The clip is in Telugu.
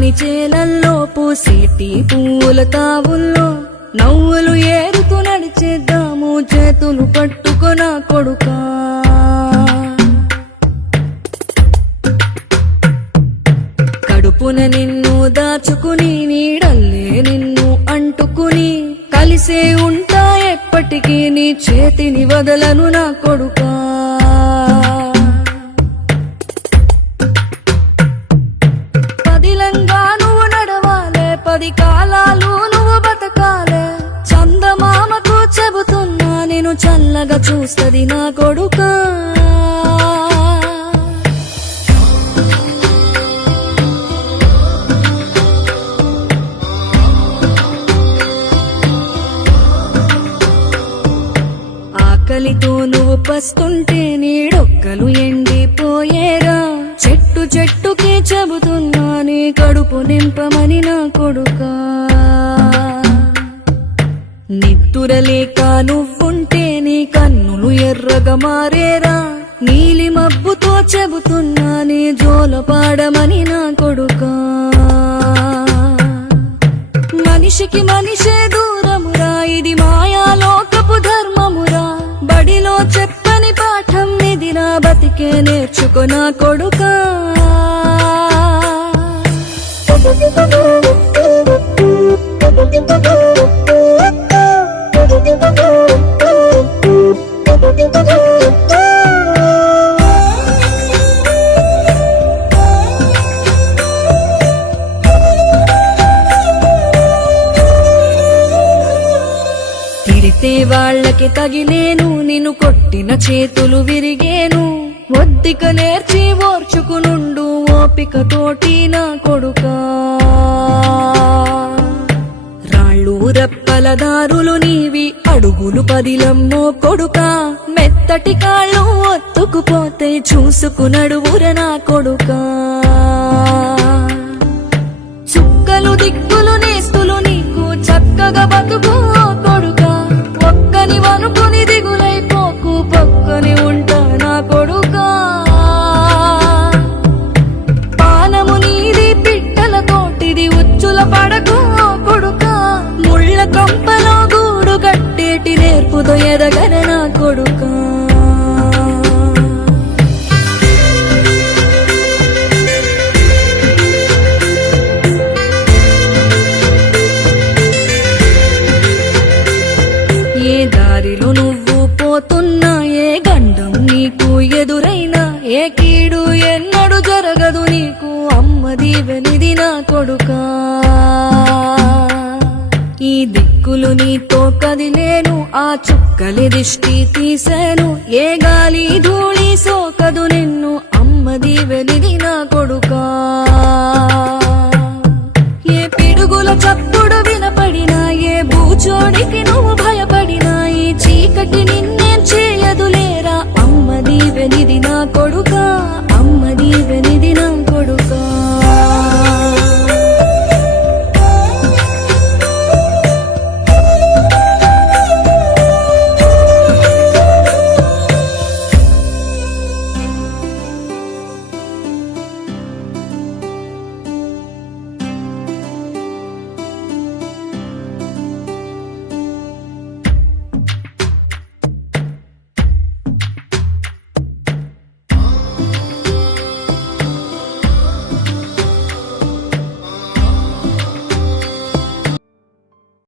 పచ్చని చేలల్లో పూసేటి పూల తావుల్లో నవ్వులు ఏరుతూ నడిచేద్దాము చేతులు పట్టుకొన కొడుకా. కడుపున నిన్ను దాచుకుని నీడల్లే నిన్ను అంటుకుని కలిసే ఉంటా ఎప్పటికీ నీ చేతిని వదలను నా కొడుకా. పదిలంగా నువ్వు నడవాలే, 10 కాలాలు నువ్వు బతకాలే. చందమామకు చెబుతున్నా నేను చల్లగా చూస్తది నా కొడుకా. ఆకలితో నువ్వు పస్తుంటే నీడొక్కలు ఎండిపోయేరా. చెట్టు చెట్టుకి చెబుతున్నా నీ కడుపు నింపమని నా కొడుకా. నిద్దురలేక నువ్వుంటే నీ కన్నులు ఎర్రగా మారేరా. నీలి మబ్బుతో చెబుతున్నా నీ జోల పాడమని నా కొడుకా. మనిషికి మనిషే దూరమురా, ఇది మాయాలోకపు ధర్మమురా. బడిలో చెప్పని పాఠం ఇదిరా, బతికే నేర్చుకో నా కొడుకా. తిడితే వాళ్ళకి తగిలేను, నిన్ను కొట్టిన చేతులు విరిగేను. ఒద్దిక నేర్చి ఓర్చుకునుండు ఓపిక తోటి నా కొడుకా. రాళ్ళు రప్పల దారులు నీవి, అడుగులు 10లమ్మో కొడుకా. మెత్తటి కాళ్ళు ఒత్తుకుపోతే చూసుకునడువుర నా కొడుకా. చుక్కలు దిక్కులు నేస్తులు నీకు చక్కగా బతుకు కొడుకా. ఒక్కని వనుకుని దిగులైపోకు, పక్కని ఉంటా నా కొడుకా. పానము నీది పిట్టల తోటిది, ఉచ్చుల పడకు కొడుకా. ముళ్ళ కంపలో గూడు కట్టేటి నేర్పుతో ఎదగర నా కొడుకా. ఏ దారిలో నువ్వు పోతున్నా, ఏ గండం నీకు ఎదురైనా, ఏ కీడు ఎన్నడు జరగదు నీకు అమ్మ దీవెనిది నా కొడుకా. ఈ దిక్కులు నీతో కదిలేను, ఆ చుక్కలి దిష్టి తీసేను. ఏ గాలి ధూళి సోకదు నిన్ను అమ్మ దీవెనిది నా కొడుకా.